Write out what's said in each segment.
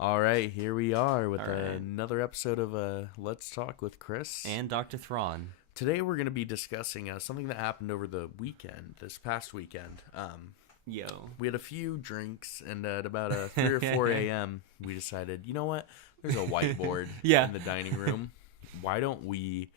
All right, here we are with All right. another episode of Let's Talk with Chris. And Dr.Thrawn. Today we're going to be discussing something that happened over the weekend, this past weekend. Yo. We had a few drinks, and at about 3 or 4 a.m., we decided, you know what? There's a whiteboard Yeah. in the dining room. Why don't we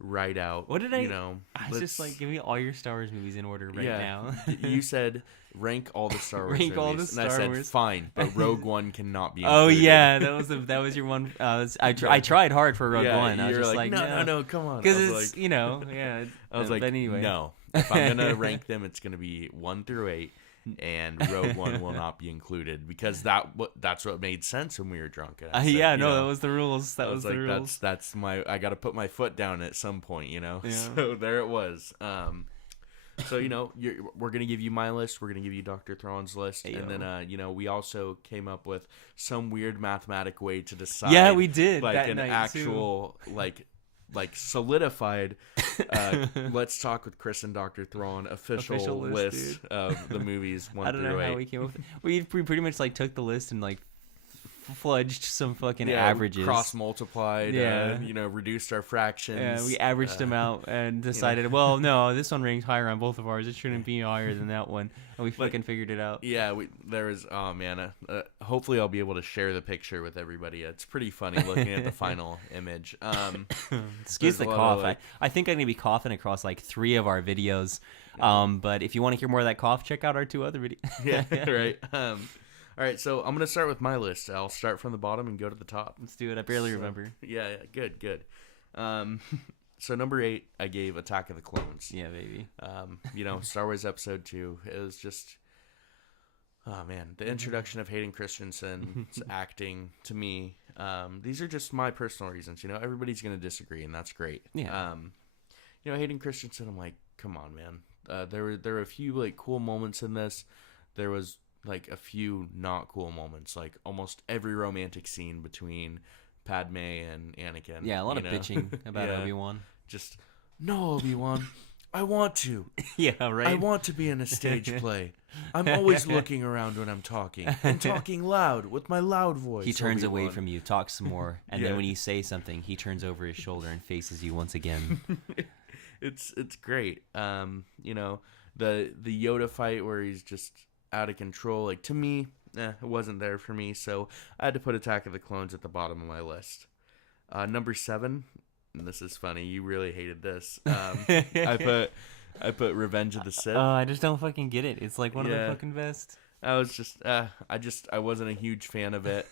write out, What did I... you know... I was just like, give me all your Star Wars movies in order right now. You said rank all the Star Wars Rank movies. all the and Star I said, Wars. fine, but Rogue One cannot be included. Oh, yeah. That was your one... I tried hard for Rogue One. I was you're just like, no, come on. Because I it's, was like, yeah. I was like, but anyway. no. If I'm going to rank them, it's going to be 1 through 8, and Rogue One will not be included, because that's what made sense when we were drunk. And I said, That was the rules. That was like, the rules. That's my, I got to put my foot down at some point, you know? Yeah. So there it was. So, you know, we're going to give you my list. We're going to give you Dr. Thrawn's list. Hey, and then, you know, we also came up with some weird mathematic way to decide. Yeah, we did. Like that an night actual, like solidified Let's Talk with Chris and Dr. Thrawn official list of the movies 1 I don't through know 8. how we came up with it. We pretty much like took the list and like fudged some fucking averages. Cross multiplied, Yeah. you know, reduced our fractions. Yeah, we averaged them out and decided, well, no, this one ranks higher on both of ours. It shouldn't be higher than that one. And we fucking figured it out. Yeah, there was, oh man, hopefully I'll be able to share the picture with everybody. It's pretty funny looking at the final image. Excuse the cough. I think I'm going to be coughing across like 3 of our videos. But if you want to hear more of that cough, check out our 2 other videos. Yeah, right. All right, so I'm going to start with my list. I'll start from the bottom and go to the top. Let's do it. I barely remember. Yeah, good. So number 8, I gave Attack of the Clones. Yeah, baby. You know, Star Wars Episode 2. It was just, oh man, the introduction of Hayden Christensen's acting to me. These are just my personal reasons. You know, everybody's going to disagree, and that's great. Yeah. You know, Hayden Christensen, I'm like, come on, man. There were a few like cool moments in this. There was like a few not cool moments, like almost every romantic scene between Padme and Anakin. Yeah, a lot of bitching about Yeah. Obi-Wan. Just, no, Obi-Wan, I want to. Yeah, right. I want to be in a stage play. I'm always looking around when I'm talking. I'm talking loud with my loud voice. He turns Obi-Wan. away from you, talks some more, and Yeah. then when you say something, he turns over his shoulder and faces you once again. It's great. You know, the Yoda fight where he's just out of control, like, to me, it wasn't there for me, so I had to put Attack of the Clones at the bottom of my list. Number 7, and this is funny, you really hated this. I put Revenge of the Sith. Oh, I just don't fucking get it. It's like one of the fucking best. I was just I wasn't a huge fan of it.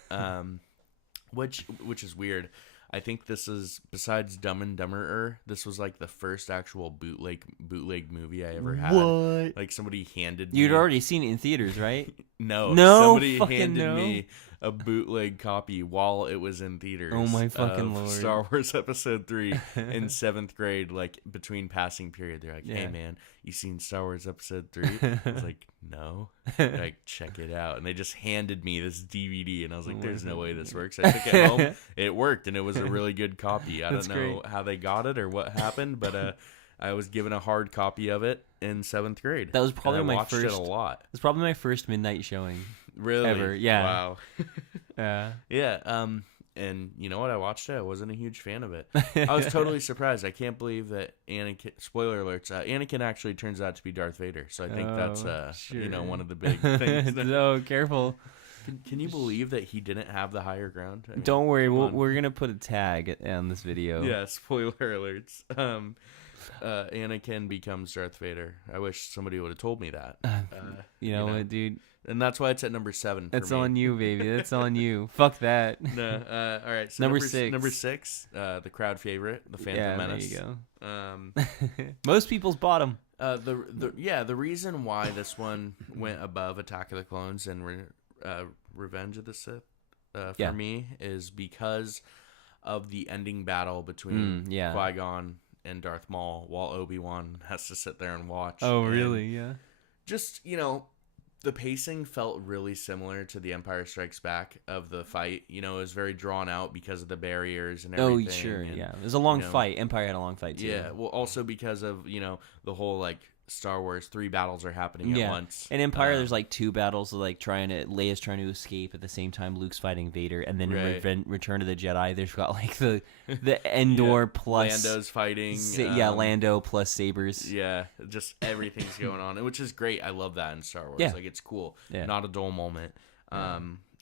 Which is weird. I think this is, besides Dumb and Dumberer, this was like the first actual bootleg movie I ever had. What? Like somebody handed me. You'd already seen it in theaters, right? No, No, somebody fucking handed no. me a bootleg copy while it was in theaters. Oh my fucking of Lord. Star Wars Episode 3 in 7th grade, like between passing period. They're like, hey Yeah. man, you seen Star Wars Episode 3? I was like, no. Like, check it out. And they just handed me this DVD, and I was like, there's no way this works. I took it home. It worked, and it was a really good copy. I That's don't know how they got it or what happened, but I was given a hard copy of it in 7th grade. That was probably and I my watched first. it a lot. It was probably my first midnight showing. Really? Ever, yeah. Wow. Yeah. Yeah. And you know what? I watched it. I wasn't a huge fan of it. I was totally surprised. I can't believe that Anakin. Spoiler alerts. Anakin actually turns out to be Darth Vader. So I think that's you know, one of the big things. So careful. Can you believe that he didn't have the higher ground? I mean, Don't worry, come on. we're gonna put a tag on this video. Yeah. Spoiler alerts. Anakin becomes Darth Vader. I wish somebody would have told me that. You know what, dude? And that's why it's at number 7. That's for me. on you, baby. That's on you. Fuck that. No, all right. So Number 6. Number 6, the crowd favorite, the Phantom Menace. There you go. Most people's bottom. The reason why this one went above Attack of the Clones and Revenge of the Sith for me is because of the ending battle between Qui-Gon and Darth Maul, while Obi-Wan has to sit there and watch. Oh, and really? Yeah. Just, you know, the pacing felt really similar to The Empire Strikes Back of the fight. You know, it was very drawn out because of the barriers and everything. Oh, sure, and, yeah. It was a long you know, fight. Empire had a long fight, too. Yeah, well, also because of, you know, the whole, like, Star Wars, 3 battles are happening at once. In Empire, there's like 2 battles, so like Leia's trying to escape at the same time Luke's fighting Vader, and then in Return of the Jedi, there's got like the Endor plus Lando's fighting. Lando plus sabers. Yeah, just everything's going on, which is great. I love that in Star Wars. Yeah. Like it's cool, not a dull moment.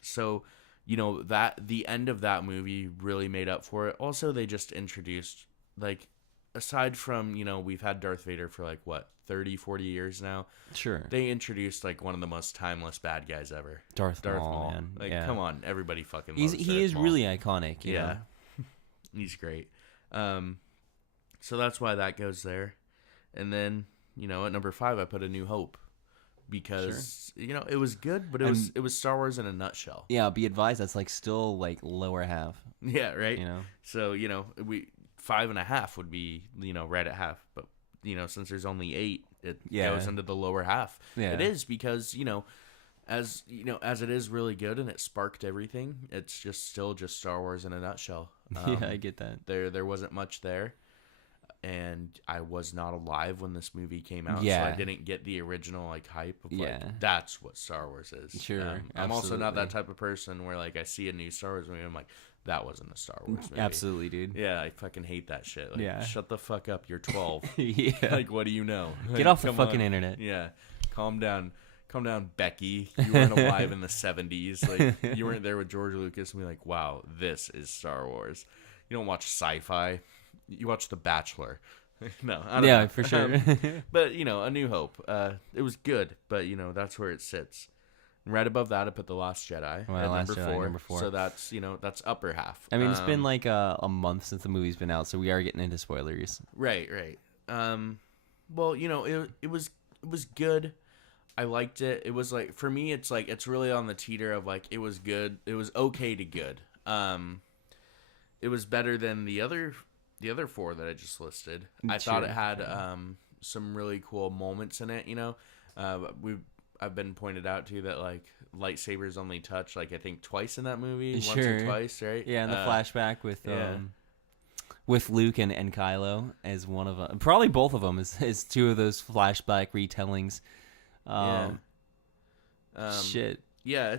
So that the end of that movie really made up for it. Also, they just introduced like. Aside from, we've had Darth Vader for like, 30, 40 years now. Sure. They introduced like one of the most timeless bad guys ever. Darth Maul, man. Like, come on. Everybody fucking loves He is really iconic. Yeah. He's great. So that's why that goes there. And then, at number 5, I put A New Hope. Because, it was good, but it was Star Wars in a nutshell. Yeah, be advised, that's like still like lower half. Yeah, right? So, 5.5 would be, right at half. But, since there's only 8, it goes into the lower half. Yeah. It is because, as it is really good and it sparked everything, it's just still just Star Wars in a nutshell. Yeah, I get that. There wasn't much there. And I was not alive when this movie came out, so I didn't get the original like hype of like that's what Star Wars is. Sure, I'm also not that type of person where like I see a new Star Wars movie, I'm like, that wasn't a Star Wars movie. Absolutely, dude. Yeah, I fucking hate that shit. Like, shut the fuck up. You're 12. Like, what do you know? Like, get off the fucking internet. Yeah, calm down. Calm down, Becky. You weren't alive in the 70s. Like, you weren't there with George Lucas and be like, wow, this is Star Wars. You don't watch sci-fi. You watch The Bachelor. No, I don't know. For sure. But, A New Hope. It was good, but, that's where it sits. Right above that, I put The Last Jedi at number 4. So that's, that's upper half. I mean, it's been like a month since the movie's been out, so we are getting into spoilers. Right. Well, it was good. I liked it. It was like, for me, it's like, it's really on the teeter of like, it was good. It was okay to good. It was better than the other 4 that I just listed. I thought it had some really cool moments in it. I've been pointed out to that like lightsabers only touch like I think twice in that movie, once or twice, right? Yeah, in the flashback with Luke and Kylo as one of them. Probably both of them is 2 of those flashback retellings. Shit. Yeah,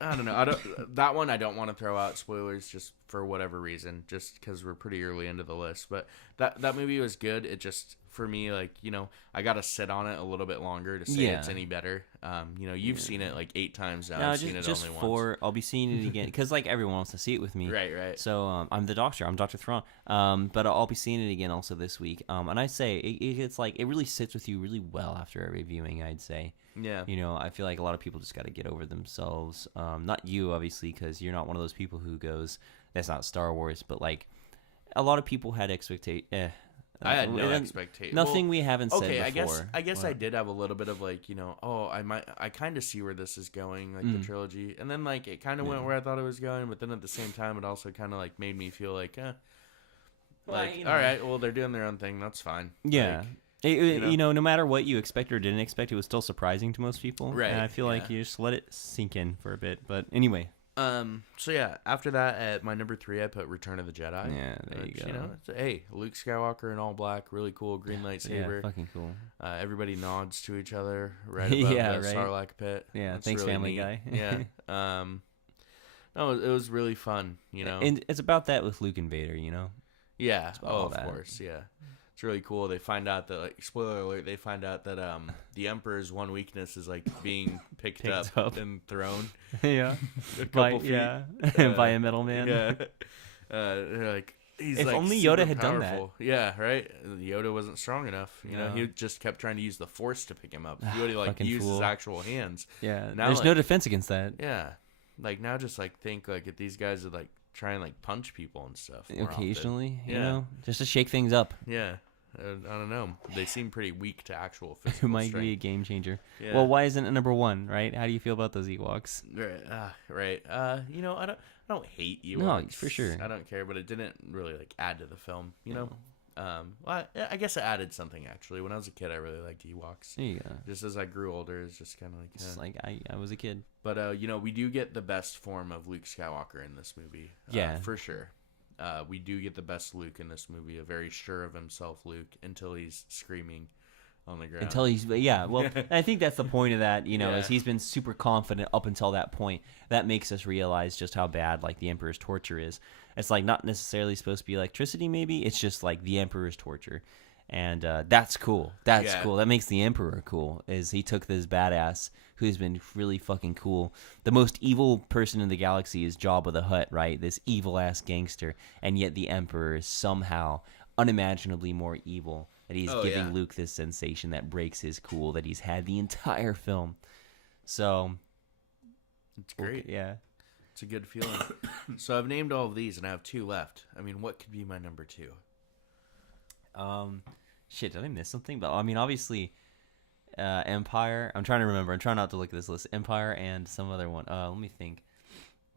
I don't know. That one I don't want to throw out spoilers just for whatever reason, just because we're pretty early into the list. But that movie was good. It just, for me, like, I got to sit on it a little bit longer to say it's any better. You've seen it like 8 times now. No, I've seen it just only 4. once. I'll be seeing it again because like everyone wants to see it with me. Right. So I'm the doctor. I'm Dr.Thrawn. But I'll be seeing it again also this week. And I say it's like it really sits with you really well after every viewing. I'd say. Yeah. I feel like a lot of people just got to get over themselves. Not you, obviously, because you're not one of those people who goes, "That's not Star Wars." But like, a lot of people had expectations. I had no expectation. Nothing we haven't said before. I guess I did have a little bit of like, I kind of see where this is going, like the trilogy, and then like it kind of went where I thought it was going, but then at the same time, it also kind of like made me feel like, all right, well they're doing their own thing, that's fine. Yeah. Like, no matter what you expect or didn't expect, it was still surprising to most people. Right. And I feel like you just let it sink in for a bit. But anyway. So yeah, after that, at my number 3, I put Return of the Jedi. Yeah, there you go. Luke Skywalker in all black, really cool, green lightsaber. Yeah, fucking cool. Everybody nods to each other right above the Sarlacc pit. Yeah, That's thanks, really Family neat. Guy. Yeah. No, it was really fun, And it's about that with Luke and Vader, Yeah. Of course, yeah. It's really cool. They find out that, like, spoiler alert, they find out that the Emperor's one weakness is like being picked up and thrown. Yeah. By a middleman. Yeah. They're like, he's if like only super Yoda had powerful. done that. Yeah, right. Yoda wasn't strong enough. He just kept trying to use the Force to pick him up. He would like use his actual hands. Yeah. Now, there's no defense against that. Yeah. Like now, just like think like if these guys would like try and like punch people and stuff occasionally, often. just to shake things up. Yeah. I don't know. They seem pretty weak to actual physical It might strength. be a game changer. Yeah. Well, why isn't it number 1, right? How do you feel about those Ewoks? Right. I don't hate Ewoks. No, for sure. I don't care, but it didn't really like add to the film, Well, I guess it added something actually. When I was a kid, I really liked Ewoks. There you go. Just as I grew older, it's just kind of like. It's like I was a kid. But we do get the best form of Luke Skywalker in this movie. Yeah, for sure. We do get the best Luke in this movie, a very sure of himself Luke, until he's screaming on the ground. Until he's, yeah, well, I think that's the point of that, is he's been super confident up until that point. That makes us realize just how bad, like, the Emperor's torture is. It's, like, not necessarily supposed to be electricity, maybe. It's just, like, the Emperor's torture. And that's cool. That's cool. That makes the Emperor cool, is he took this badass who's been really fucking cool. The most evil person in the galaxy is Jabba the Hutt, right? This evil-ass gangster. And yet the Emperor is somehow unimaginably more evil. That he's giving Luke this sensation that breaks his cool that he's had the entire film. So, it's great. Yeah. It's a good feeling. So I've named all of these, and I have 2 left. I mean, what could be my number 2? Shit, did I miss something? But, I mean, obviously, Empire. I'm trying to remember. I'm trying not to look at this list. Empire and some other one. Let me think.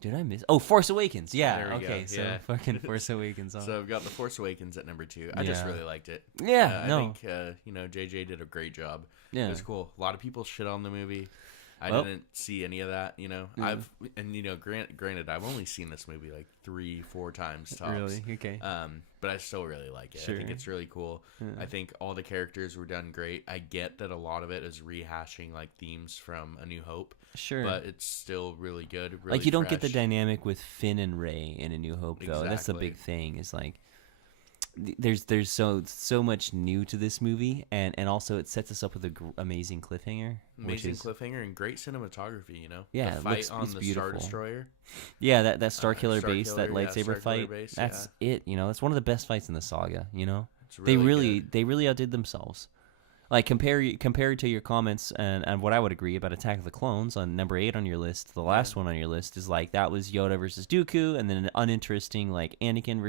Did I miss? Oh, Force Awakens. Yeah. Okay. So fucking Force Awakens. So I've got the Force Awakens at number 2. I just really liked it. Yeah. I think JJ did a great job. Yeah. It was cool. A lot of people shit on the movie. I didn't see any of that. Granted, I've only seen this movie like 3-4 times tops. Really? Okay. But I still really like it. Sure. I think it's really cool. I think all the characters were done great. I get that a lot of it is rehashing like themes from A New Hope. Sure. But it's still really good. Really like you don't get the dynamic with Finn and Rey in A New Hope though. Exactly. That's the big thing. Is like there's so much new to this movie, and also it sets us up with an amazing cliffhanger. Cliffhanger and great cinematography. Yeah, the fight on the Star Destroyer. Yeah, that Starkiller base, that lightsaber fight. That's it. That's one of the best fights in the saga. It's really they really outdid themselves. Like compared to your comments and what I would agree about Attack of the Clones on number 8 on your list, the last one on your list is like that was Yoda versus Dooku, and then an uninteresting like Anakin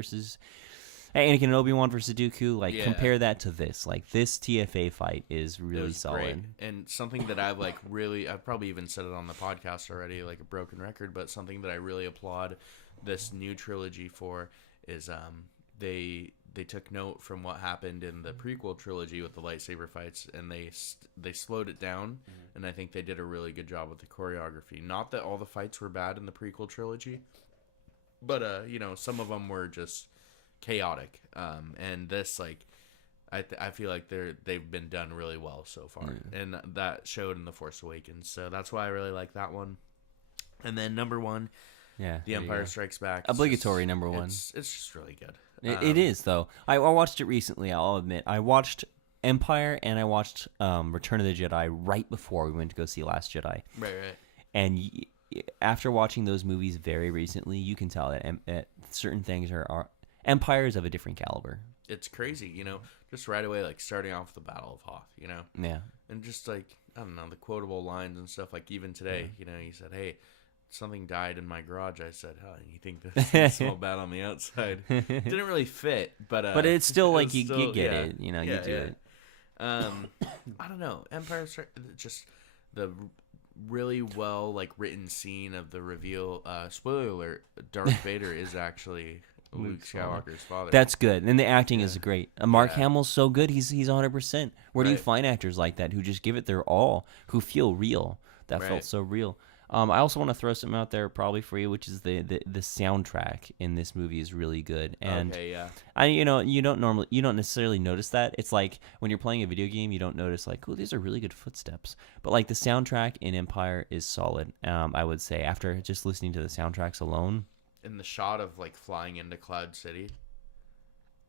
and Obi-Wan versus Dooku. Like compare that to this. Like this TFA fight is really solid. Great. And something that I've probably even said it on the podcast already, like a broken record, but something that I really applaud this new trilogy for is they took note from what happened in the prequel trilogy with the lightsaber fights, and they slowed it down, and I think they did a really good job with the choreography. Not that all the fights were bad in the prequel trilogy, but some of them were just chaotic. And this, like, I feel like they've been done really well so far, and that showed in The Force Awakens. So that's why I really like that one. And then number 1, The Empire Strikes Back. Obligatory number 1. It's just really good. It is, though. I watched it recently, I'll admit. I watched Empire and I watched Return of the Jedi right before we went to go see Last Jedi. Right. And after watching those movies very recently, you can tell that certain things are Empires of a different caliber. It's crazy, just right away, like starting off with the Battle of Hoth, Yeah. And just like, I don't know, the quotable lines and stuff, like even today, he said, hey, something died in my garage. I said, "Huh, you think this is small bad on the outside?" Didn't really fit, but it's still like you get it, you do it. I don't know. Empire Strikes, just the really well like written scene of the reveal. Spoiler alert: Darth Vader is actually Luke Skywalker's father. That's good, and the acting is great. Mark Hamill's so good; he's 100%. Where do you find actors like that who just give it their all, who feel real? That felt so real. I also want to throw something out there probably for you, which is the soundtrack in this movie is really good. And you don't necessarily notice that. It's like when you're playing a video game, you don't notice like, oh, these are really good footsteps. But like the soundtrack in Empire is solid. I would say after just listening to the soundtracks alone. In the shot of like flying into Cloud City.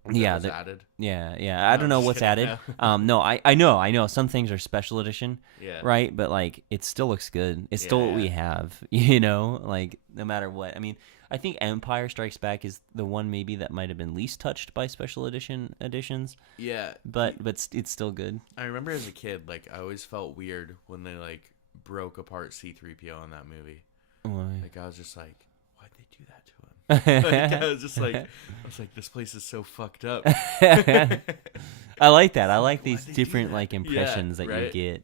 Yeah, added. Yeah. I don't know what's added. No, I know. Some things are special edition. Yeah. Right, but like it still looks good. It's still what we have. Like no matter what. I mean, I think Empire Strikes Back is the one maybe that might have been least touched by special editions. Yeah. But it's still good. I remember as a kid, like I always felt weird when they like broke apart C-3PO in that movie. Why? Like I was just like, why'd they do that to him? Like, I was like, this place is so fucked up. I like that. I like these different like impressions that you get.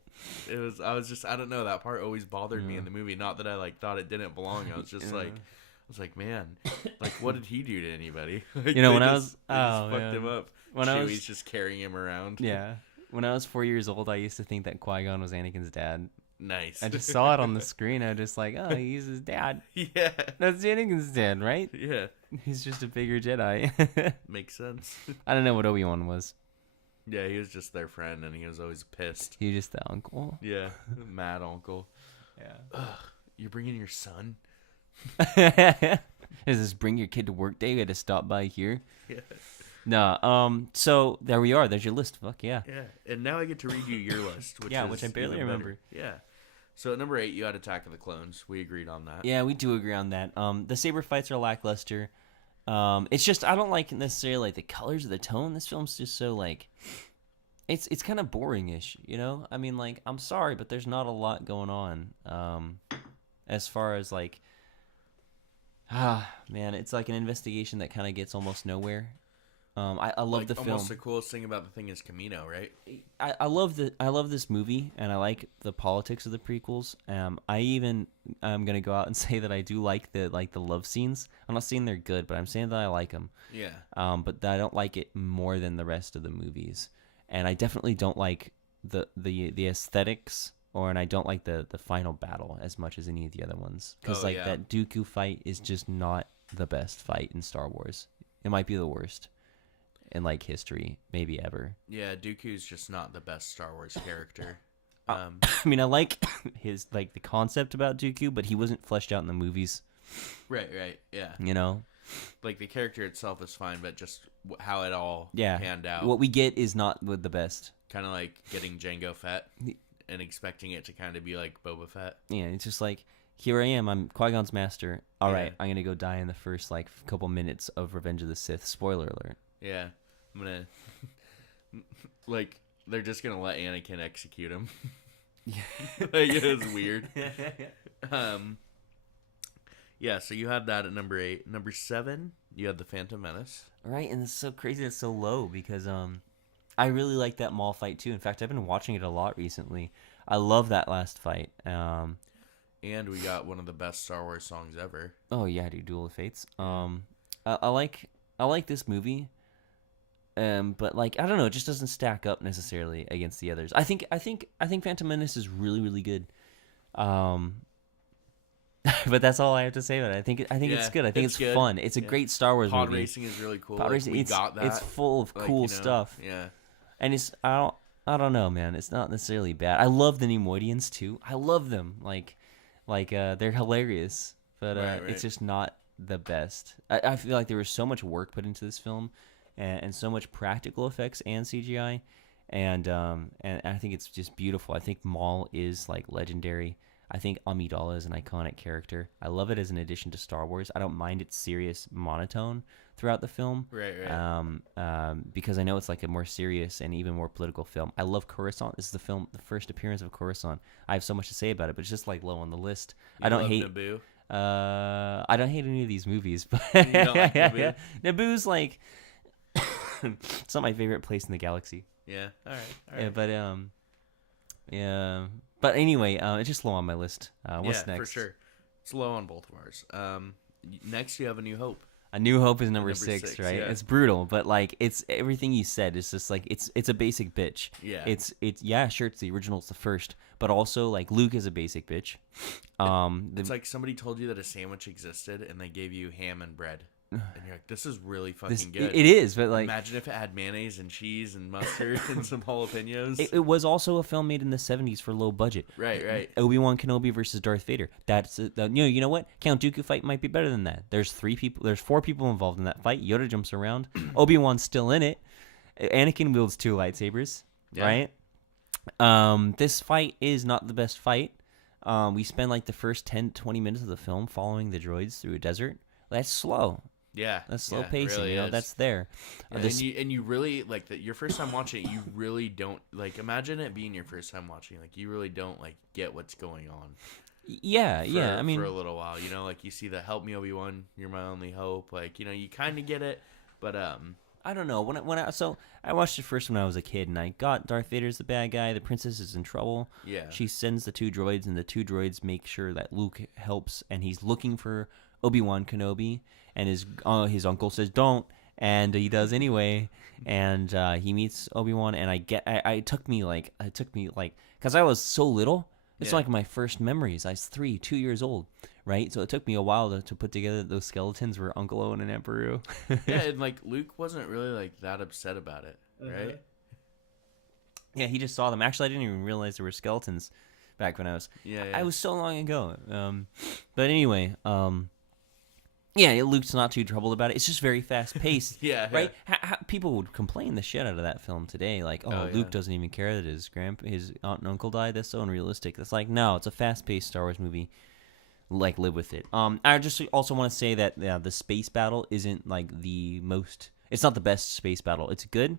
I don't know, that part always bothered me in the movie. Not that I like thought it didn't belong. I was just like, man, like what did he do to anybody? Like, when I was fucked him up. When Chewie's just carrying him around. Yeah. When I was 4 years old, I used to think that Qui-Gon was Anakin's dad. Nice. I just saw it on the screen. I was just like, oh, he's his dad. Yeah. That's Anakin's dad, right? Yeah. He's just a bigger Jedi. Makes sense. I don't know what Obi-Wan was. Yeah, he was just their friend, and he was always pissed. He was just the uncle. Yeah, mad uncle. Yeah. Ugh, you're bringing your son? Does this bring your kid to work day? We had to stop by here. Yeah. No. So there we are. There's your list. Fuck yeah. Yeah, and now I get to read you your list, which which I barely even remember. better. Yeah. So at number 8, you had Attack of the Clones. We agreed on that. Yeah, we do agree on that. The saber fights are lackluster. It's just I don't like necessarily like the colors or the tone. This film's just so like, it's kind of boring-ish, you know. I mean, like, I'm sorry, but there's not a lot going on. As far as like, man, it's like an investigation that kind of gets almost nowhere. I love like, the film. Almost the coolest thing about the thing is Camino, right? I love this movie, and I like the politics of the prequels. I'm gonna go out and say that I do like the love scenes. I'm not saying they're good, but I'm saying that I like them. Yeah. But that I don't like it more than the rest of the movies, and I definitely don't like the aesthetics, and I don't like the final battle as much as any of the other ones. Because that Dooku fight is just not the best fight in Star Wars. It might be the worst in like history, maybe ever. Yeah, Dooku's just not the best Star Wars character. I mean, I like his like the concept about Dooku, but he wasn't fleshed out in the movies. Right, yeah. You know, like the character itself is fine, but just how it all yeah, panned out. What we get is not the best. Kind of like getting Jango Fett and expecting it to kind of be like Boba Fett. Yeah, it's just like, here I am, I'm Qui-Gon's master. All right, I'm gonna go die in the first like couple minutes of Revenge of the Sith. Spoiler alert. Yeah. I'm gonna like they're just gonna let Anakin execute him. Yeah, like, it was weird. Yeah. So you had that at number 8. Number 7, you had the Phantom Menace. Right, and it's so crazy it's so low because I really like that Maul fight too. In fact, I've been watching it a lot recently. I love that last fight. And we got one of the best Star Wars songs ever. Oh yeah, dude, Duel of Fates. I like this movie. But like I don't know, it just doesn't stack up necessarily against the others. I think Phantom Menace is really really good. But that's all I have to say about it. I think it's good. I think it's good. Fun. It's a great Star Wars movie. Pod racing is really cool. Pod racing, we got that. It's full of cool stuff. Yeah. And it's I don't know, man. It's not necessarily bad. I love the Neimoidians too. I love them. Like they're hilarious. But right. It's just not the best. I feel like there was so much work put into this film. And so much practical effects and CGI, and I think it's just beautiful. I think Maul is like legendary. I think Amidala is an iconic character. I love it as an addition to Star Wars. I don't mind its serious monotone throughout the film, right. Because I know it's like a more serious and even more political film. I love Coruscant. This is the first appearance of Coruscant. I have so much to say about it, but it's just like low on the list. I don't hate Naboo. I don't hate any of these movies, but You don't like Naboo? Naboo's like. It's not my favorite place in the galaxy. Yeah. All right. Yeah, but anyway, it's just low on my list. What's next? For sure. It's low on both of ours. Next, you have A New Hope. A New Hope is number 6, right? Yeah. It's brutal, but like it's everything you said. It's just like it's a basic bitch. Yeah. It's sure it's the original. It's the first, but also like Luke is a basic bitch. It's like somebody told you that a sandwich existed and they gave you ham and bread. And you're like, this is really fucking good. It is, but like... Imagine if it had mayonnaise and cheese and mustard and some jalapenos. It was also a film made in the 70s for low budget. Right. Obi-Wan Kenobi versus Darth Vader. That's... you know what? Count Dooku fight might be better than that. There's 4 people involved in that fight. Yoda jumps around. Obi-Wan's still in it. Anakin wields 2 lightsabers. Yeah. Right? This fight is not the best fight. We spend like the first 10 to 20 minutes of the film following the droids through a desert. That's slow. Yeah, that's slow pacing. Really that's there. Yeah, and you really like that. Your first time watching it, you really don't like. Imagine it being your first time watching. Like you really don't like get what's going on. Yeah. I mean, for a little while, you know, like you see the "Help me, Obi-Wan, you're my only hope." Like you know, you kind of get it, but I don't know. So I watched it first when I was a kid, and I got Darth Vader's the bad guy. The princess is in trouble. Yeah. She sends the 2 droids, and the 2 droids make sure that Luke helps, and he's looking for Obi-Wan Kenobi, and his uncle says don't, and he does anyway, and he meets Obi-Wan, and it took me like because I was so little. It's like my first memories. I was 2 years old, right? So it took me a while to put together those skeletons were Uncle Owen and Aunt Beru. Yeah, and like Luke wasn't really like that upset about it, right? Yeah, he just saw them. Actually, I didn't even realize there were skeletons back when I was. Yeah, I yeah. was so long ago. But anyway, yeah, Luke's not too troubled about it. It's just very fast paced, Yeah, yeah. right? People would complain the shit out of that film today, like, "Oh, Oh, yeah. Luke doesn't even care that his aunt and uncle died. That's so unrealistic." That's like, no, it's a fast paced Star Wars movie. Like, live with it. I just also want to say that the space battle isn't like the most. It's not the best space battle. It's good,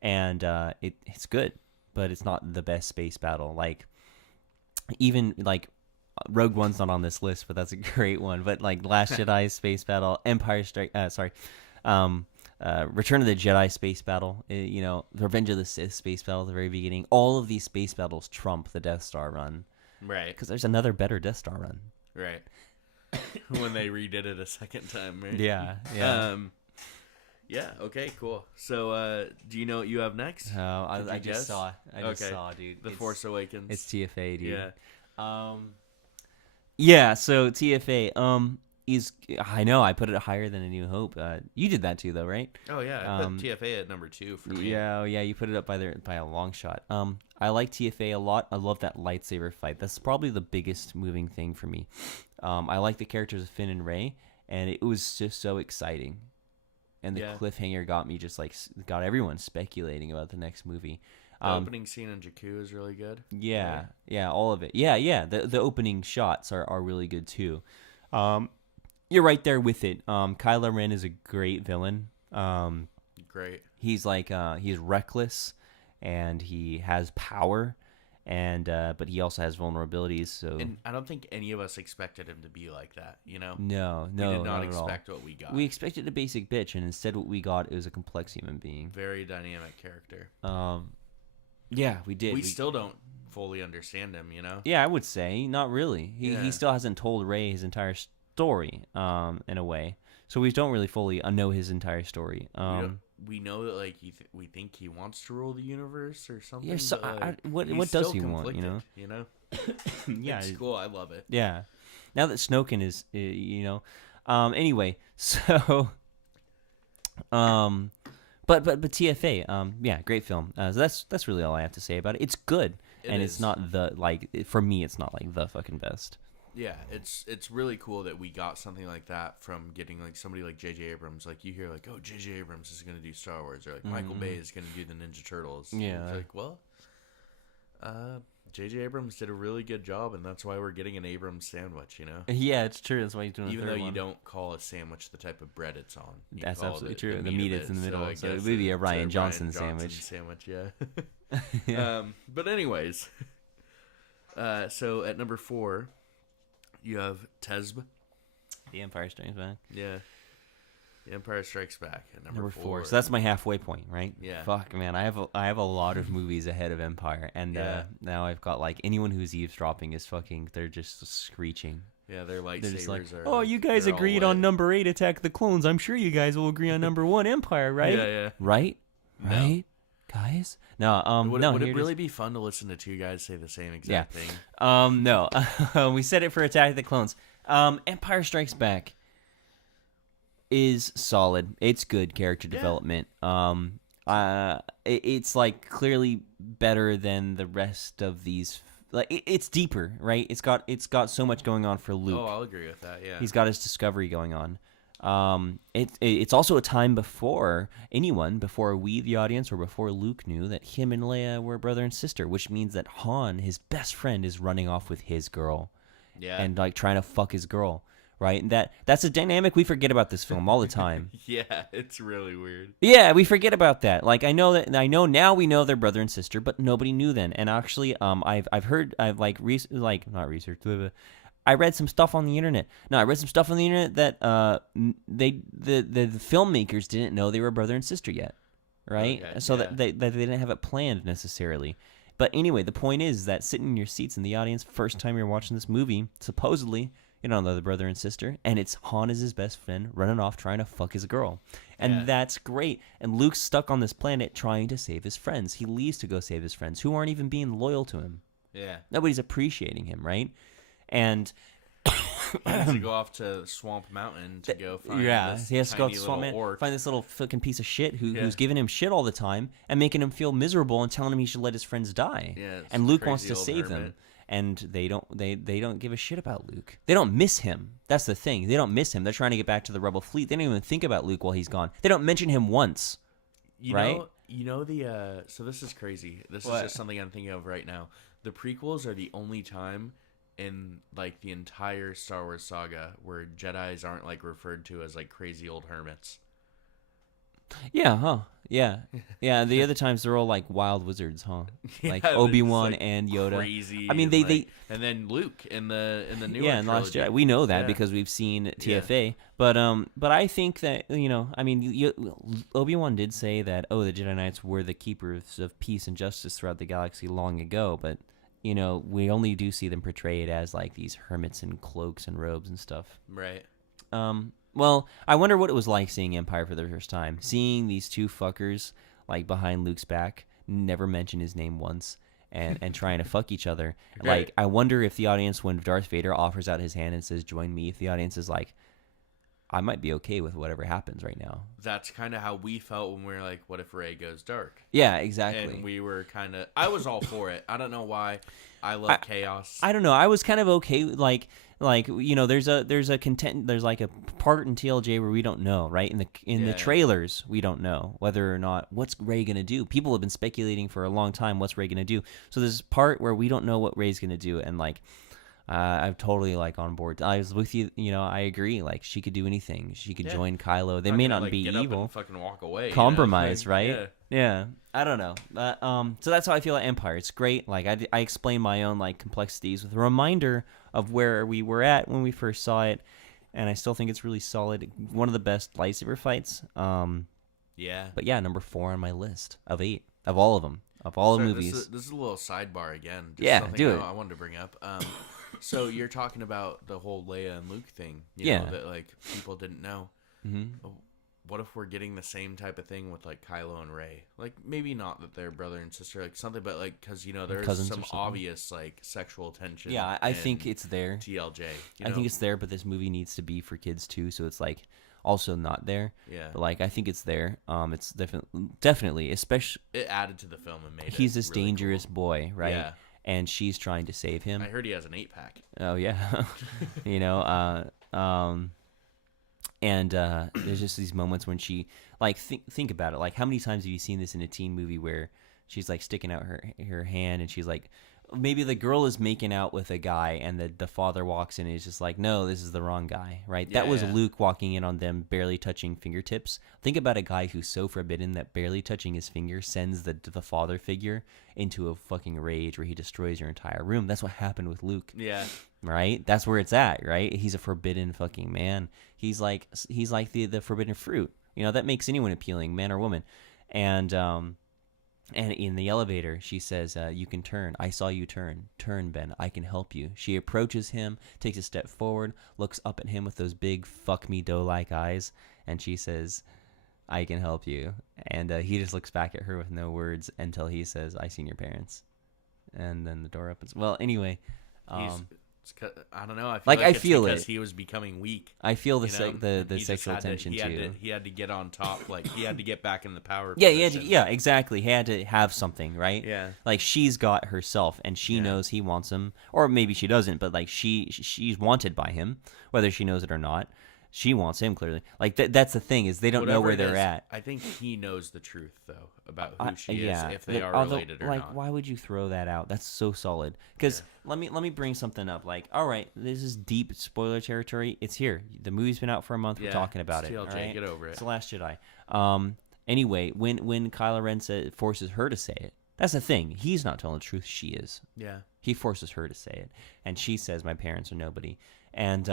and it's good, but it's not the best space battle. Like, even like Rogue One's not on this list, but that's a great one. But like Last Jedi space battle, Return of the Jedi space battle, Revenge of the Sith space battle at the very beginning. All of these space battles trump the Death Star run, Right. because there's another better Death Star run. Right. When they redid it a second time, right? Yeah, yeah. Yeah. Okay. Cool. So, do you know what you have next? I you just guess? saw. I just Okay. saw, dude. The Force Awakens. It's TFA, dude. Yeah. Yeah. So TFA, is I know I put it higher than A New Hope. You did that too, though, right? Oh yeah. I put TFA at number 2 for me. Yeah, yeah. You put it up by a long shot. I like TFA a lot. I love that lightsaber fight. That's probably the biggest moving thing for me. I like the characters of Finn and Rey, and it was just so exciting. And the cliffhanger got everyone speculating about the next movie. The opening scene in Jakku is really good. Yeah, Right? yeah, all of it. Yeah. The opening shots are really good too. You're right there with it. Kylo Ren is a great villain. Great. He's he's reckless, and he has power, and but he also has vulnerabilities. So And I don't think any of us expected him to be like that. no, we did not at all. expect what we got. We expected a basic bitch, and instead what we got is a complex human being. Very dynamic character. Yeah, we did. We still don't fully understand him. Yeah, I would say not really. He Yeah. still hasn't told Rey his entire story, in a way. So we don't really fully know his entire story. We know that we think he wants to rule the universe or something. Yeah, so but, what he's does still he want? conflicted, Yeah, It's cool. I love it. yeah. Now that Snoken is, anyway, so, but TFA, yeah, great film. So that's really all I have to say about it. It's good, and it's not for me, it's not like the fucking best. Yeah, it's really cool that we got something like that from getting somebody like J.J. Abrams. Like you hear oh, J.J. Abrams is gonna do Star Wars, or Michael Bay is gonna do the Ninja Turtles. Yeah. It's well, J.J. Abrams did a really good job, and that's why we're getting an Abrams sandwich. Yeah, it's true. That's why he's doing. Even the though third you one. don't call a sandwich the type of bread it's on. You That's call absolutely it true. The meat meat of is in the middle, I so it guess would be a it's Ryan Johnson sandwich. Yeah. Yeah. But anyways, so at number 4. You have Tesb. The Empire Strikes Back. Yeah. The Empire Strikes Back at number 4. So that's my halfway point, right? Yeah. Fuck, man. I have a lot of movies ahead of Empire, and now I've got anyone who's eavesdropping is they're just screeching. Yeah, their lightsabers They're just are. oh, you guys they're all agreed lit. on number 8, Attack of the Clones. I'm sure you guys will agree on number 1, Empire, right? Yeah. Right? No. Right? Guys? No, Would no. it really be fun to listen to two guys say the same exact thing? No. We said it for Attack of the Clones. Empire Strikes Back is solid. It's good character development. It's clearly better than the rest of these. It's deeper, right? It's got so much going on for Luke. Oh, I'll agree with that. Yeah. He's got his discovery going on. It's also a time before we, the audience, or before Luke knew that him and Leia were brother and sister, which means that Han, his best friend, is running off with his girl. Yeah. And trying to fuck his girl, right? And that's a dynamic we forget about this film all the time. Yeah, it's really weird. Yeah, we forget about that. I know now we know they're brother and sister, but nobody knew then. And actually, I read some stuff on the internet. No, I read some stuff on the internet that the filmmakers didn't know they were brother and sister yet, right? Okay, so yeah. that they didn't have it planned necessarily. But anyway, the point is that sitting in your seats in the audience, first time you're watching this movie, supposedly you don't know the brother and sister, and it's Han as his best friend running off trying to fuck his girl, and that's great. And Luke's stuck on this planet trying to save his friends. He leaves to go save his friends who aren't even being loyal to him. Yeah. Nobody's appreciating him, right? And He needs to go off to Swamp Mountain to go find this he has to go tiny to little Swamp Man, orc. find this little fucking piece of shit who's giving him shit all the time and making him feel miserable and telling him he should let his friends die. Yeah, and Luke crazy wants to old save hermit. them, and they don't give a shit about Luke. They don't miss him. That's the thing. They don't miss him. They're trying to get back to the Rebel fleet. They don't even think about Luke while he's gone. They don't mention him once. Right? So this is crazy. This What? is just something I'm thinking of right now. The prequels are the only time in like the entire Star Wars saga where Jedis aren't like referred to as like crazy old hermits. Yeah, huh? Yeah. Yeah, the other times they're all like wild wizards, huh? Like Yeah, Obi-Wan it's, like, and Yoda. Crazy. I mean, and, they like, and then Luke in the newer yeah, in the Last trilogy. Jedi. We know that Yeah. because we've seen TFA. But I think that I mean, Obi-Wan did say that the Jedi Knights were the keepers of peace and justice throughout the galaxy long ago. But we only do see them portrayed as like these hermits in cloaks and robes and stuff. Right. Well, I wonder what it was like seeing Empire for the first time. Seeing these two fuckers like behind Luke's back, never mention his name once, and trying to fuck each other. Right. Like, I wonder if the audience, when Darth Vader offers out his hand and says, "Join me," if the audience is like, I might be okay with whatever happens right now. That's kind of how we felt when we were like, what if Rey goes dark? Yeah, exactly. And we were kind of, I was all for it. I don't know why. I love chaos. I don't know. I was kind of okay. Like there's like a part in TLJ where we don't know, right? In the trailers, we don't know whether or not what's Rey gonna do. People have been speculating for a long time what's Rey gonna do. So there's this part where we don't know what Rey's gonna do, and like I'm totally like on board. I was with you. I agree. Like, she could do anything. She could join Kylo. They may not be get evil. Up and fucking walk away. Compromise, Like, right? Yeah. I don't know. So that's how I feel at Empire. It's great. Like, I explained my own like complexities with a reminder of where we were at when we first saw it, and I still think it's really solid. One of the best lightsaber fights. Yeah. But yeah, number 4 on my list of 8 of all of them. Of all the movies. This is a little sidebar again. Just Yeah, something do it. I wanted to bring up. So you're talking about the whole Leia and Luke thing, Yeah. that like people didn't know. Mm-hmm. What if we're getting the same type of thing with like Kylo and Rey? Like, maybe not that they're brother and sister, like something, but like because there's Cousins or some something. obvious like sexual tension. Yeah, I think it's there. TLJ. I think it's there, but this movie needs to be for kids too, so it's like also not there. Yeah. But like, I think it's there. It's definitely, especially It added to the film and made he's it this really dangerous cool. boy, right? Yeah. And she's trying to save him. I heard he has an 8-pack. Oh yeah, and there's just these moments when she like think about it. Like, how many times have you seen this in a teen movie where she's like sticking out her hand and she's like, maybe the girl is making out with a guy and the father walks in and is just like, no, this is the wrong guy, right? Yeah, that was yeah. Luke walking in on them barely touching fingertips. Think about a guy who's so forbidden that barely touching his finger sends the father figure into a fucking rage where he destroys your entire room. That's what happened with Luke. Yeah. Right? That's where it's at, right? He's a forbidden fucking man. He's like the forbidden fruit. That makes anyone appealing, man or woman. And in the elevator, she says, you can turn. I saw you turn. Turn, Ben. I can help you. She approaches him, takes a step forward, looks up at him with those big fuck me doe-like eyes, and she says, I can help you. And he just looks back at her with no words until he says, I seen your parents. And then the door opens. Well, anyway. I don't know. I feel because it. he was becoming weak. I feel the He just sexual had to- tension too. He had to get on top. Like, he had to get back in the power. Yeah, position. exactly. He had to have something, right? Yeah. Like, she's got herself, and she knows he wants him, or maybe she doesn't. But like, she's wanted by him, whether she knows it or not. She wants him clearly. Like, that's the thing, is they don't know where they're at. I think he knows the truth though about who she Yeah, is, if they are although, related or like, not. why would you throw that out? That's so solid. Because let me bring something up. Like, all right, this is deep spoiler territory. It's here. The movie's been out for a month. We're talking about it's it. TLJ, All right? get over it. It's The Last Jedi. Anyway, when Kylo Ren forces her to say it, that's the thing. He's not telling the truth. She is. Yeah. He forces her to say it, and she says, "My parents are nobody." And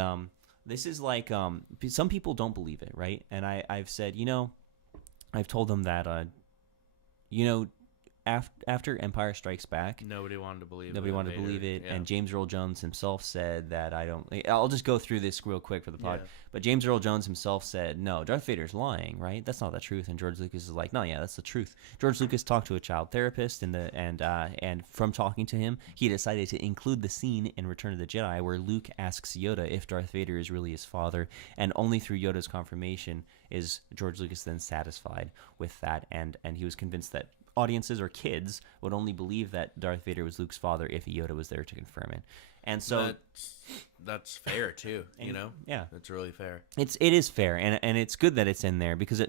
this is like, some people don't believe it, right? And I've said, I've told them that, after Empire Strikes Back, Nobody wanted to believe nobody wanted to believe it, Yeah. and James Earl Jones himself said that I'll just go through this real quick for the pod. Yeah. But James Earl Jones himself said, no, Darth Vader's lying, right? That's not the truth. And George Lucas is like, no, yeah, that's the truth. George Lucas talked to a child therapist, and from talking to him, he decided to include the scene in Return of the Jedi where Luke asks Yoda if Darth Vader is really his father, and only through Yoda's confirmation is George Lucas then satisfied with that, and he was convinced that audiences or kids would only believe that Darth Vader was Luke's father if Yoda was there to confirm it. And so that's fair too, you know? Yeah. It's really fair. It is fair, and it's good that it's in there because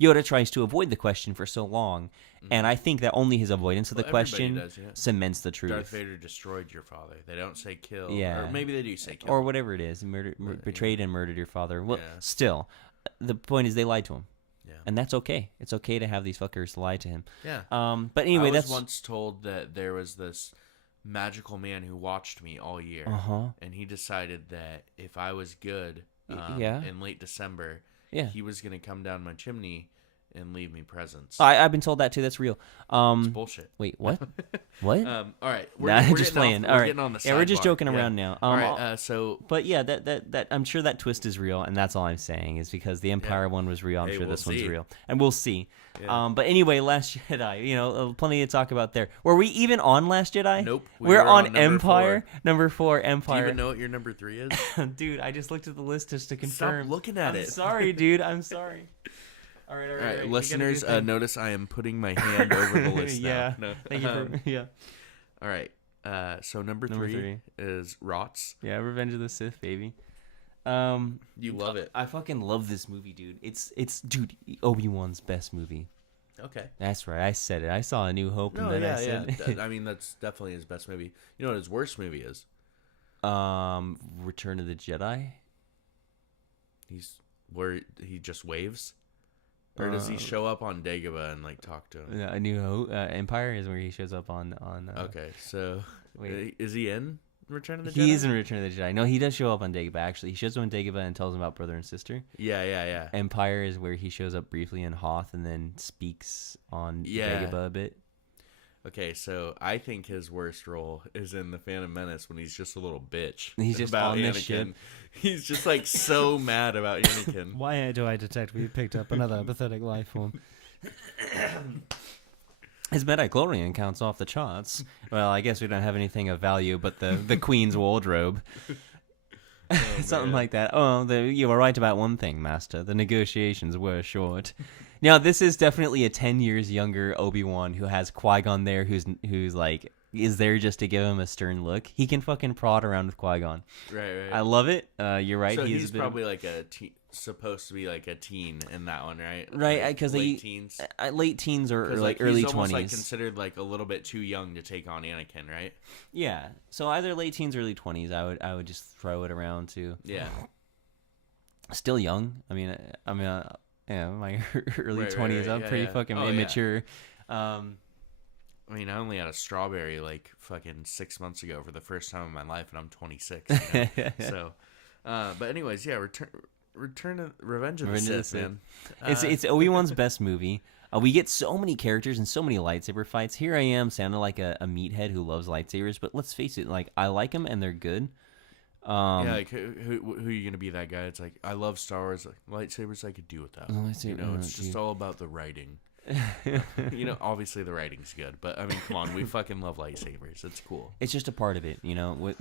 Yoda tries to avoid the question for so long, and I think that only his avoidance of the question cements the truth. Darth Vader destroyed your father. They don't say kill, yeah, or maybe they do say kill, or whatever it is. Betrayed and murdered your father. Well, still, the point is they lied to him. Yeah. And that's okay. It's okay to have these fuckers lie to him. Yeah. But anyway, I was once told that there was this magical man who watched me all year, and he decided that if I was good, in late December, he was gonna come down my chimney and leave me presents. I've been told that too. That's real. It's bullshit. Wait, what? What? All right, we're just playing. All right, getting on the we're just sidebar. joking around now. All right, but yeah, that I'm sure that twist is real, and that's all I'm saying is because the Empire one was real. I'm sure this one's real, and we'll see. Yeah. But anyway, Last Jedi. Plenty to talk about there. Were we even on Last Jedi? Nope. We're on Empire. Number 4, Empire. Do you even know what your number 3 is? Dude, I just looked at the list just to confirm. Stop looking at it. Sorry, dude. I'm sorry. All right. Listeners, notice I am putting my hand over the list yeah. now. No. Thank you for, All right. So number three is Rots. Yeah, Revenge of the Sith, baby. You love it. I fucking love this movie, dude. It's dude, Obi-Wan's best movie. Okay. That's right. I said it. I saw A New Hope, and then I said I mean, that's definitely his best movie. You know what his worst movie is? Return of the Jedi. He's where he just waves. Or does he show up on Dagobah and like talk to him? A New Hope, Empire is where he shows up on. Okay, so wait, is he in Return of the Jedi? He is in Return of the Jedi. No, he does show up on Dagobah. Actually, he shows up on Dagobah and tells him about brother and sister. Yeah. Empire is where he shows up briefly in Hoth and then speaks on Dagobah a bit. Okay, so I think his worst role is in The Phantom Menace when he's just a little bitch. He's just about on Anakin. this shit. He's just like so mad about Anakin. Why do I detect we picked up another pathetic life form? His midichlorian counts off the charts. Well, I guess we don't have anything of value but the Queen's wardrobe. Something like that. Oh, you were right about one thing, Master. The negotiations were short. Now, this is definitely a 10 years younger Obi-Wan who has Qui-Gon there, who's like is there just to give him a stern look. He can fucking prod around with Qui-Gon. Right. I love it. You're right. So he's probably like supposed to be like a teen in that one, right? Right, because late teens. Late teens or like early 20s. He's almost like considered like a little bit too young to take on Anakin, right? Yeah. So either late teens, early 20s. I would just throw it around to. Yeah. Still young. I mean, my early 20s. I'm pretty fucking immature. Yeah. I mean, I only had a strawberry like fucking 6 months ago for the first time in my life, and I'm 26. You know? So, but anyways, yeah, Revenge of the Sith, man. It's Obi-Wan's best movie. We get so many characters and so many lightsaber fights. Here I am, sounding like a meathead who loves lightsabers, but let's face it, like I like them and they're good. Like who are you gonna be that guy? It's like I love Star Wars, like lightsabers. I could do without. You know, it's just all about the writing. You know, obviously the writing's good, but I mean, come on, we fucking love lightsabers. It's cool. It's just a part of it, you know.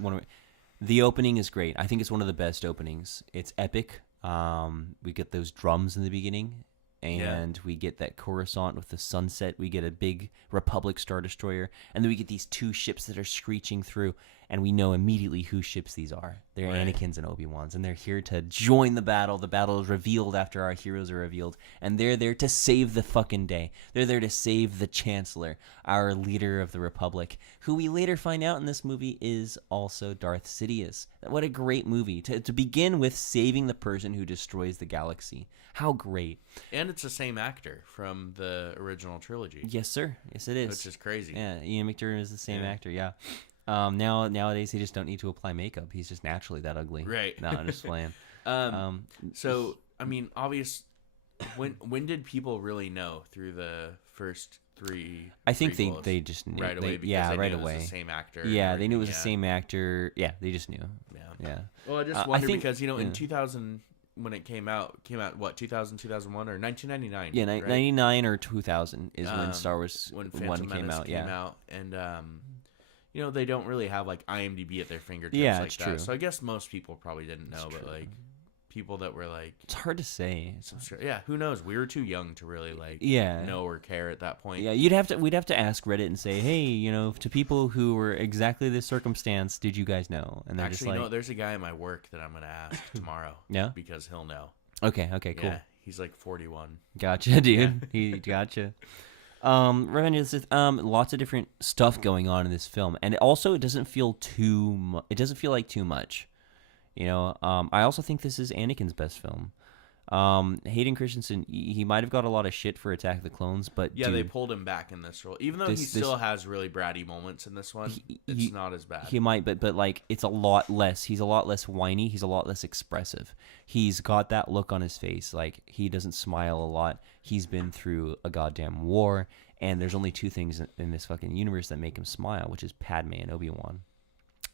The opening is great. I think it's one of the best openings. It's epic. We get those drums in the beginning, and we get that Coruscant with the sunset. We get a big Republic Star Destroyer, and then we get these two ships that are screeching through, and we know immediately whose ships these are. They're Anakin's and Obi-Wan's, and they're here to join the battle. The battle is revealed after our heroes are revealed, and they're there to save the fucking day. They're there to save the Chancellor, our leader of the Republic, who we later find out in this movie is also Darth Sidious. What a great movie. To begin with saving the person who destroys the galaxy. How great. And it's the same actor from the original trilogy. Yes, sir. Yes, it is. Which is crazy. Yeah, Ian McDiarmid is the same actor, yeah. Nowadays, he just don't need to apply makeup. He's just naturally that ugly. Right. No, I'm just playing. So, I mean, when did people really know through the first three. I think prequels they just knew right away. yeah, They right knew it was away. the same actor. Yeah, they knew it was yeah. the same actor. Yeah, they just knew. Yeah. Yeah. Well, I just I wonder think- because in yeah. 2000 when it came out what 2000 2001 or 1999? Yeah, right? 99 or 2000 is when Star Wars when 1 Phantom came Menace out. came Yeah. out, and they don't really have like IMDb at their fingertips Yeah, like it's that. true. So I guess most people probably didn't know, It's but true. like people that were like, It's hard to say. yeah, who knows? We were too young to really like Yeah. know or care at that point. Yeah, we'd have to ask Reddit and say, "Hey, to people who were exactly this circumstance, did you guys know?" And they're Actually, just like, there's a guy at my work that I'm gonna ask tomorrow. Yeah? because he'll know. Okay, cool. Yeah, he's like 41. Gotcha, dude. He gotcha. Revenge of the Sith. Lots of different stuff going on in this film, and it doesn't feel it doesn't feel like too much. I also think this is Anakin's best film. Hayden Christensen, he might have got a lot of shit for Attack of the Clones, but Yeah, dude, they pulled him back in this role, even though he still has really bratty moments in this one. It's not as bad. he might, but like it's a lot less. He's a lot less whiny. He's a lot less expressive. He's got that look on his face, like he doesn't smile a lot. He's been through a goddamn war, and there's only two things in this fucking universe that make him smile, which is Padme and Obi-Wan.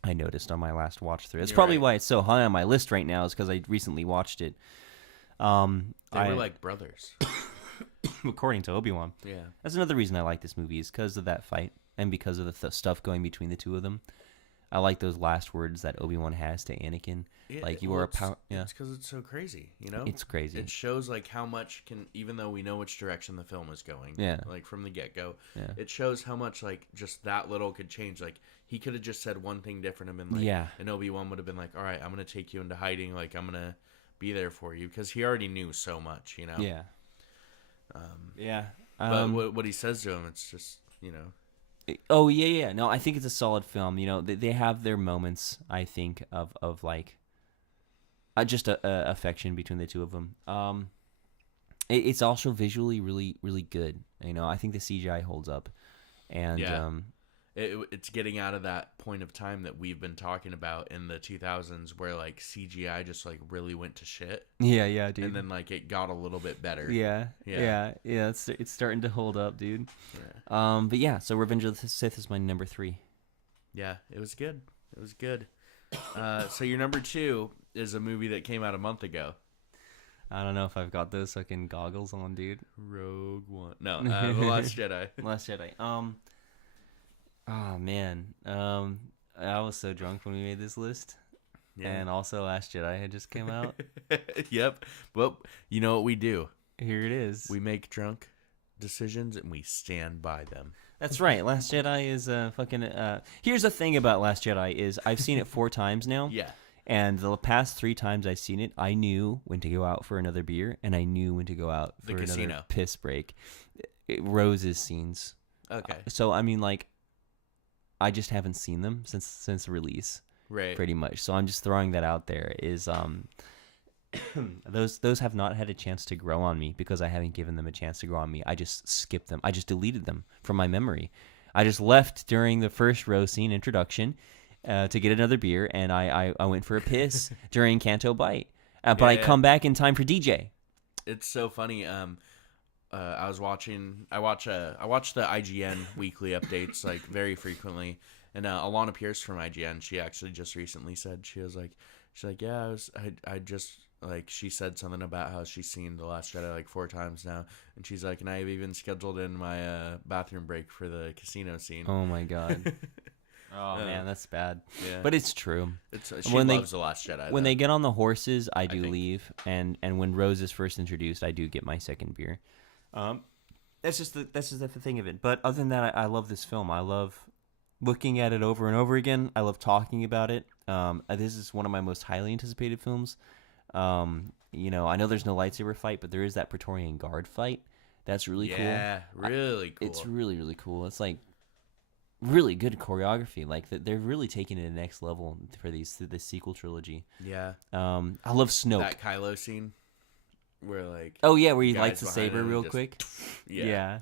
I noticed on my last watch through. That's probably why it's so high on my list right now, is because I recently watched it. They were like brothers. According to Obi-Wan. Yeah. That's another reason I like this movie, is because of that fight and because of the stuff going between the two of them. I like those last words that Obi-Wan has to Anakin. You are a power. Yeah. It's because it's so crazy, It's crazy. It shows like how much even though we know which direction the film is going. Yeah. Like from the get-go. Yeah. It shows how much like just that little could change. Like he could have just said one thing different and been like, Yeah. and Obi-Wan would have been like, all right, I'm going to take you into hiding. Like I'm going to be there for you, because he already knew so much, Yeah. Yeah. But what he says to him, it's just, Oh yeah. No, I think it's a solid film. They have their moments, I think, of like just a affection between the two of them. It's also visually really really good. I think the CGI holds up, and yeah. It's getting out of that point of time that we've been talking about in the 2000s, where like CGI just like really went to shit. Yeah, dude. And then like it got a little bit better. Yeah. It's starting to hold up, dude. Yeah. But yeah, so Revenge of the Sith is my number 3. Yeah, it was good. So your number 2 is a movie that came out a month ago. I don't know if I've got those fucking goggles on, dude. Rogue One. No, The Last Jedi. Last Jedi. Oh man. I was so drunk when we made this list. Yeah. And also Last Jedi had just came out. Yep. Well, you know what we do? Here it is. We make drunk decisions and we stand by them. That's right. Last Jedi is fucking here's the thing about Last Jedi is I've seen it 4 times now. Yeah. And the past 3 times I've seen it, I knew when to go out for another beer, and I knew when to go out for another piss break. Rose's scenes. Okay. So I mean, like, I just haven't seen them since release, right? Pretty much. So I'm just throwing that out there. Is those have not had a chance to grow on me because I haven't given them a chance to grow on me. I just skipped them. I just deleted them from my memory. I just left during the first Rose scene introduction to get another beer, and I went for a piss during Canto Bite. But I come back in time for DJ. It's so funny. I watch the IGN weekly updates like very frequently, and Alana Pierce from IGN, she actually just recently said she's like yeah, I just like, she said something about how she's seen The Last Jedi like 4 times now, and she's like, and I've even scheduled in my bathroom break for the casino scene. Oh my god. Oh man, that's bad. Yeah, but it's true. She loves The Last Jedi. When they get on the horses, I do leave, and when Rose is first introduced, I do get my second beer. That's just the thing of it. But other than that, I love this film. I love looking at it over and over again. I love talking about it. This is one of my most highly anticipated films. I know there's no lightsaber fight, but there is that Praetorian Guard fight. That's really cool. Yeah, really cool. It's really, really cool. It's like really good choreography. Like they're really taking it to the next level for this sequel trilogy. Yeah. I love Snoke. That Kylo scene where like where he lights the saber real quick. Yeah.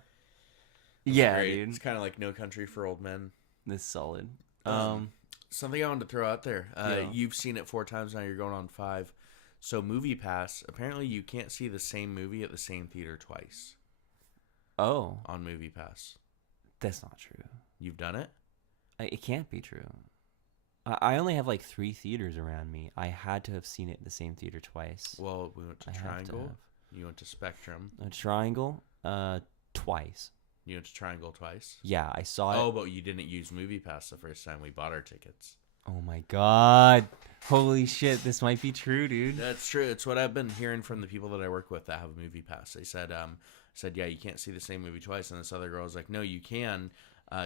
Yeah, great. dude. It's kind of like No Country for Old Men. This is solid. Something I wanted to throw out there. You've seen it 4 times now. You're going on 5. So Movie Pass, apparently you can't see the same movie at the same theater twice. Oh, on Movie Pass. that's not true. You've done it? It can't be true. I only have like 3 theaters around me. I had to have seen it in the same theater twice. Well, we went to I have to Triangle. have. You went to Spectrum. A Triangle, twice. You went to Triangle twice. Yeah, I saw it. Oh, but you didn't use Movie Pass the first time we bought our tickets. Oh my god. Holy shit, this might be true, dude. That's true. It's what I've been hearing from the people that I work with that have a Movie Pass. They said, yeah, you can't see the same movie twice. And this other girl was like, no, you can.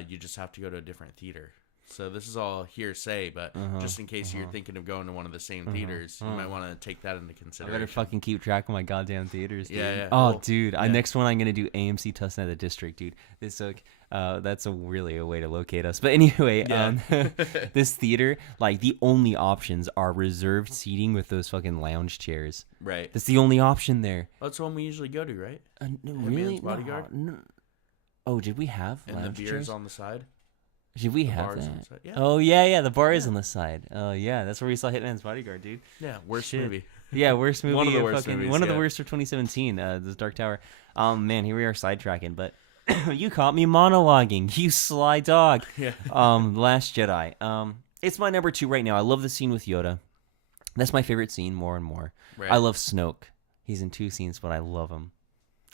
You just have to go to a different theater. So this is all hearsay, but just in case you're thinking of going to one of the same theaters, you might want to take that into I consideration. better fucking keep track of my goddamn theaters, dude. Yeah. Oh, Well, dude. yeah. Next one I'm going to do AMC Tustin at the District, dude. That's really a way to locate us. But anyway, this theater, like, the only options are reserved seating with those fucking lounge chairs. Right. That's the only option there. That's the one we usually go to, right? No, Hitman's really? Bodyguard? No. Oh, did we have And the lounge beer's chairs? on the side. Did we The have bar's on the that? side. Yeah. Oh, yeah, the bar is on the side. Oh, yeah, that's where we saw Hitman's Bodyguard, dude. Yeah, worst Shit. movie. Yeah, worst movie. One of the of worst fucking, movies, One of the yeah. worst of 2017. This Dark Tower. Man, here we are sidetracking, but you caught me monologuing. You sly dog. Yeah. Last Jedi. It's my number 2 right now. I love the scene with Yoda. That's my favorite scene more and more. Right. I love Snoke. He's in 2 scenes, but I love him.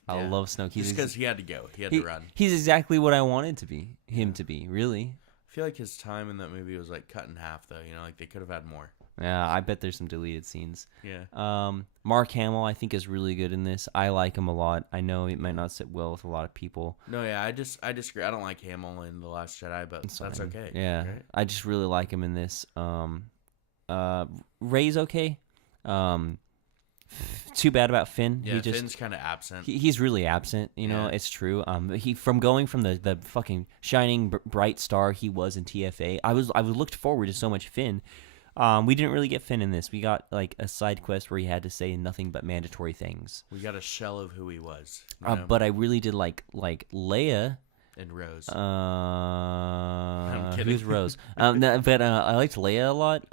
I Yeah. love Snoke. Just because he had to go. He had to run. He's exactly what I wanted him to be, really. I feel like his time in that movie was like cut in half, though. You know, like they could have had more. Yeah, I bet there's some deleted scenes. Yeah. Mark Hamill, I think, is really good in this. I like him a lot. I know it might not sit well with a lot of people. No, yeah, I disagree. I don't like Hamill in The Last Jedi, but It's that's fine. okay. Yeah, Right? I just really like him in this. Rey's okay. Too bad about Finn. Yeah, Finn's kind of absent. He's really absent. You know, Yeah. it's true. From going from the fucking shining bright star he was in TFA. I looked forward to so much Finn. We didn't really get Finn in this. We got like a side quest where he had to say nothing but mandatory things. We got a shell of who he was. You know? But I really did like Leia. And Rose. I'm kidding. Who's Rose? No, but I liked Leia a lot.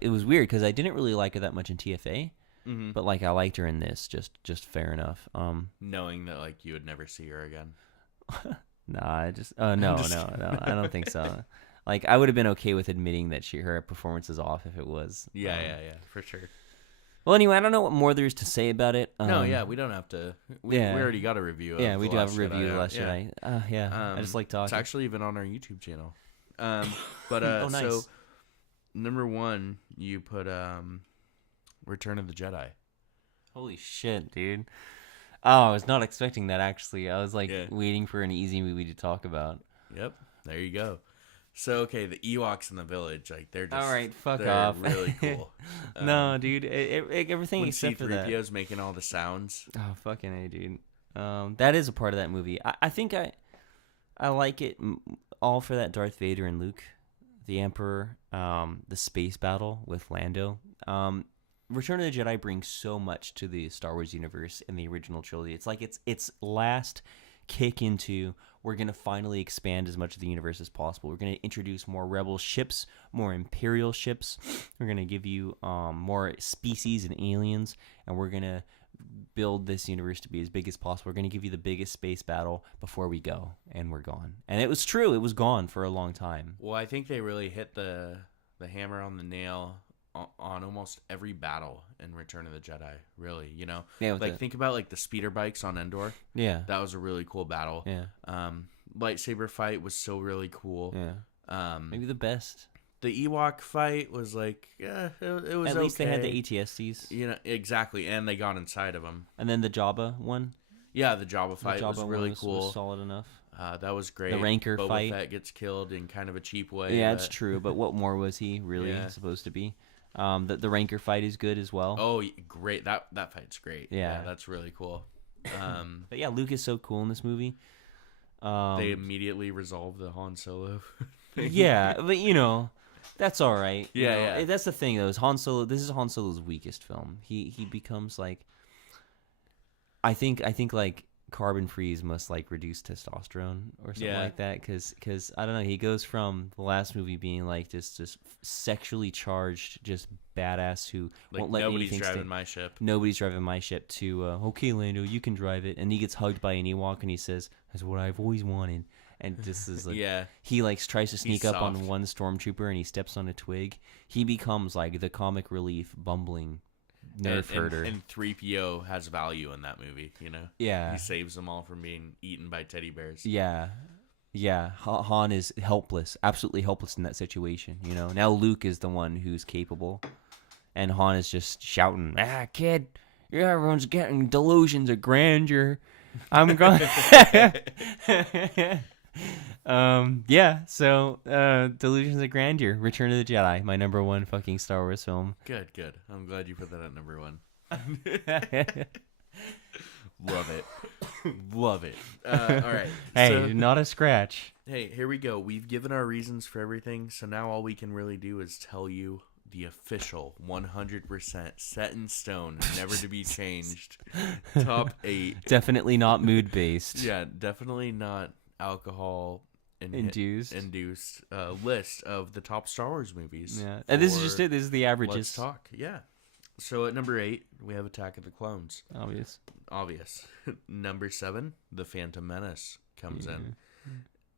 It was weird because I didn't really like her that much in TFA, Mhm. but like I liked her in this. Just fair enough. Knowing that like you would never see her again. Nah, I just no, I don't think so. Like I would have been okay with admitting that her performance is off if it was. Yeah, for sure. Well, anyway, I don't know what more there is to say about it. No, yeah, we don't have to. We already got a review. Of Yeah, we The do have Last a review Jedi of out. Last Jedi. Yeah, I just like talking. It's actually even on our YouTube channel. But Oh, nice. So number 1, you put Return of the Jedi. Holy shit, dude. Oh, I was not expecting that, actually. I was, like, Yeah. waiting for an easy movie to talk about. Yep, there you go. So okay, the Ewoks in the village, like they're just All right, fuck they're off. really cool. No, dude. Everything when except for that. C-3PO's making all the sounds. Oh, fucking A, dude. That is a part of that movie. I think I like it all for that Darth Vader and Luke, the Emperor, the space battle with Lando. Return of the Jedi brings so much to the Star Wars universe in the original trilogy. It's like its last kick into we're going to finally expand as much of the universe as possible. We're going to introduce more rebel ships, more Imperial ships. We're going to give you more species and aliens, and we're going to build this universe to be as big as possible. We're going to give you the biggest space battle before we go, and we're gone. And it was true. It was gone for a long time. Well, I think they really hit the hammer on the nail on almost every battle in Return of the Jedi, really, you know? Yeah, with like, think about, like, the speeder bikes on Endor. Yeah. That was a really cool battle. Yeah. Lightsaber fight was so really cool. Yeah. Maybe the best. The Ewok fight was, like, yeah, it was At least they had the okay. ATSTs. You know, exactly, and they got inside of them. And then the Jabba one. Yeah, the Jabba fight The was Jabba really one cool. was solid enough. That was great. The Rancor Boba fight. Fett gets killed in kind of a cheap way. Yeah, but- it's true. But what more was he really Yeah. supposed to be? The Rancor fight is good as well. Oh, great! That fight's great. Yeah. That's really cool. But yeah, Luke is so cool in this movie. They immediately resolved the Han Solo thing. Yeah, but you know, that's all right. You Yeah, know, yeah. That's the thing though. Is Han Solo? This is Han Solo's weakest film. He becomes like. I think like carbon freeze must like reduce testosterone or something Yeah. like that. Because I don't know, he goes from the last movie being like just sexually charged, just badass who Like, won't let nobody's anything driving stay. my ship. Nobody's driving my ship to okay, Lando, you can drive it. And he gets hugged by an Ewok and he says, "That's what I've always wanted." And this is like Yeah. he like tries to sneak up soft. on one stormtrooper and he steps on a twig. He becomes like the comic relief bumbling nerf herder. And 3PO has value in that movie, you know? Yeah. He saves them all from being eaten by teddy bears. Yeah. Yeah, Han is helpless, absolutely helpless in that situation, you know. Now Luke is the one who's capable, and Han is just shouting, kid, everyone's getting delusions of grandeur. I'm going. Yeah, so Delusions of Grandeur, Return of the Jedi, my number one fucking Star Wars film. Good. I'm glad you put that at number 1. Love it. Love it. All right. Hey, So, not a scratch. hey, here we go. We've given our reasons for everything, so now all we can really do is tell you the official 100% set in stone, never to be changed top 8. Definitely not mood based. Yeah, definitely not alcohol Induced. list of the top Star Wars movies. Yeah, and this is for just it. This is the averages. Let's talk. Yeah. So at number 8, we have Attack of the Clones. Obvious. Number 7, The Phantom Menace comes in.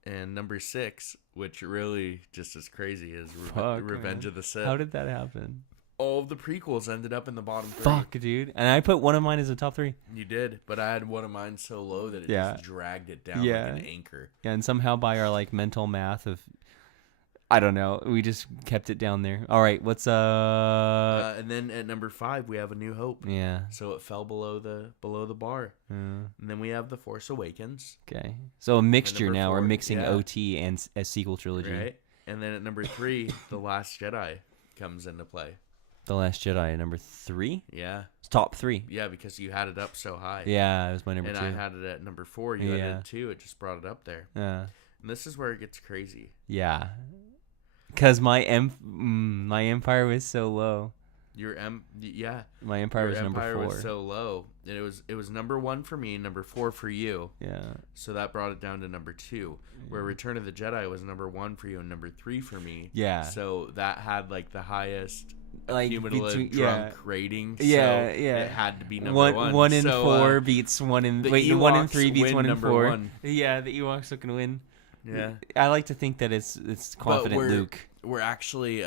And number 6, which really just is crazy, is Revenge of the Sith. How did that happen? All of the prequels ended up in the bottom 3. Fuck, dude. And I put one of mine as a top 3. You did, but I had one of mine so low that it Yeah. just dragged it down Yeah. like an anchor. Yeah, and somehow by our like mental math of, I don't know, we just kept it down there. All right, what's And then at number 5, we have A New Hope. Yeah. So it fell below the bar. And then we have The Force Awakens. Okay. So a mixture number now. We're 4, mixing yeah. OT and a sequel trilogy. Right? And then at number 3, The Last Jedi comes into play. The Last Jedi, number 3. Yeah. It's top 3. Yeah, because you had it up so high. Yeah, it was my number and 2. I had it at number 4. You had it Yeah. at 2. It just brought it up there. Yeah. And this is where it gets crazy. Yeah. Because my Empire was so low. Yeah. My Empire Your was number Empire 4. was so low. And it was number 1 for me, number 4 for you. Yeah. So that brought it down to number 2. Where Return of the Jedi was number 1 for you and number 3 for me. Yeah. So that had like the highest Like cumulative drunk rating. Yeah, so yeah. It had to be number 1. One in So, 4 beats 1 in... the Wait, 1 in Ewoks 3 beats win 1 in number 4. 1. Yeah, the Ewoks are going to win. Yeah. I like to think that it's confident Luke. We're actually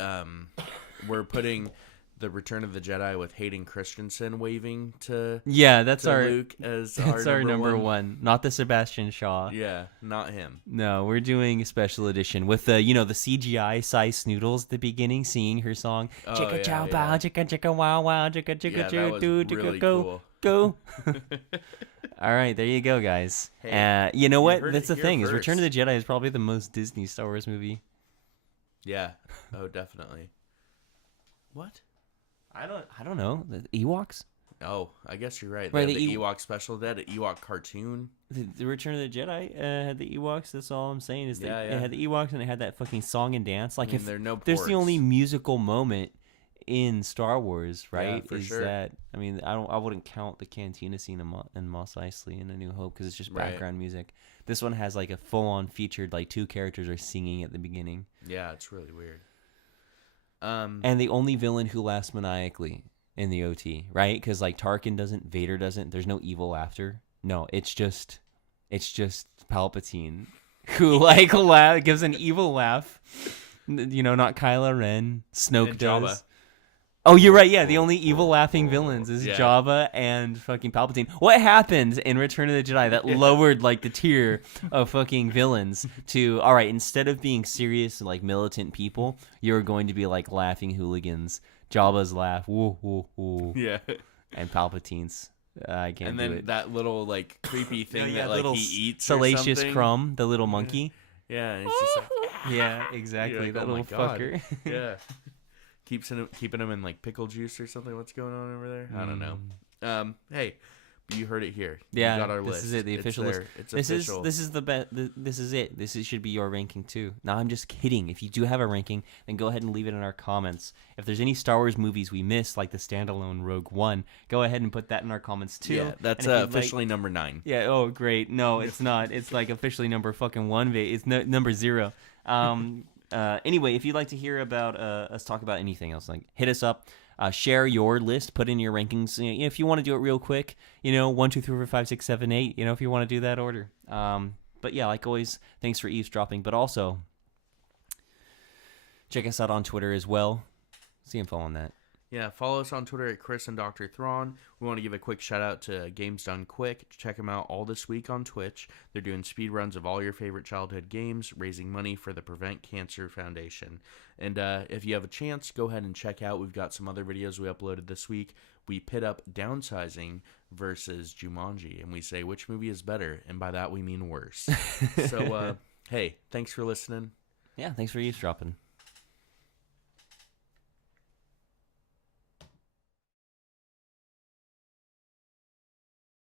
we're putting the Return of the Jedi with Hayden Christensen waving to Yeah, that's to our Luke as that's our our number 1. Not the Sebastian Shaw. Yeah, not him. No, we're doing a special edition with the the CGI size Snoodles at the beginning singing her song. Oh, Chicka yeah, chow yeah. bow, chicka chicka wow wow, chicka chicka Yeah, that choo was doo, chicka really go cool. go. All right, there you go, guys. Hey, You know you what? heard That's it the here thing. Is Return of first. the Jedi is probably the most Disney Star Wars movie. Yeah. Oh, definitely. What? I don't know. The Ewoks? Oh, I guess you're right. Right, They had the the Ewok special. They had an Ewok cartoon. The Return of the Jedi had the Ewoks. That's all I'm saying is Yeah, they yeah. had the Ewoks and they had that fucking song and dance. Like I mean, if they're no there's the ports. only musical moment in Star Wars, right? for is sure. that I mean I wouldn't count the Cantina scene in Mos Eisley in A New Hope because it's just Right. background music. This one has like a full on featured like 2 characters are singing at the beginning, Yeah, it's really weird. and the only villain who laughs maniacally in the OT, right? Because like Tarkin doesn't, Vader doesn't. There's no evil laughter. No, it's just Palpatine who like gives an evil laugh. Not Kylo Ren. Snoke And does. Jabba. Oh, you're right. Yeah, the only evil laughing villains is Yeah. Jabba and fucking Palpatine. What happened in Return of the Jedi that lowered like the tier of fucking villains to all right? Instead of being serious like militant people, you're going to be like laughing hooligans. Jabba's laugh, woo woo woo, Yeah. and Palpatine's. I can't And do then it. that little like creepy thing that like little he eats or salacious something. crumb, the little monkey. Yeah, and it's just like Yeah, exactly. You're like, that "Oh my little God." fucker. yeah. Keeping him in like pickle juice or something. What's going on over there? I don't know. Hey, You heard it here. Yeah, you got our this list. is it. The official it's list. there. It's This official. is the best. This is it. This should be your ranking too. No, I'm just kidding. If you do have a ranking, then go ahead and leave it in our comments. If there's any Star Wars movies we missed, like the standalone Rogue One, go ahead and put that in our comments too. Yeah, that's And if you'd officially number 9. Yeah. Oh, great. No, it's not. It's like officially number fucking 1. It's number 0. Anyway, if you'd like to hear about us talk about anything else, like hit us up. Share your list. Put in your rankings. If you want to do it real quick, 1, 2, 3, 4, 5, 6, 7, 8. If you want to do that order. But yeah, like always, thanks for eavesdropping. But also, check us out on Twitter as well. See info on that. Yeah, follow us on Twitter at Chris and Dr.Thrawn. We want to give a quick shout out to Games Done Quick. Check them out all this week on Twitch. They're doing speed runs of all your favorite childhood games, raising money for the Prevent Cancer Foundation. And if you have a chance, go ahead and check out. We've got some other videos we uploaded this week. We pit up Downsizing versus Jumanji, and we say which movie is better, and by that we mean worse. So, hey, thanks for listening. Yeah, thanks for eavesdropping.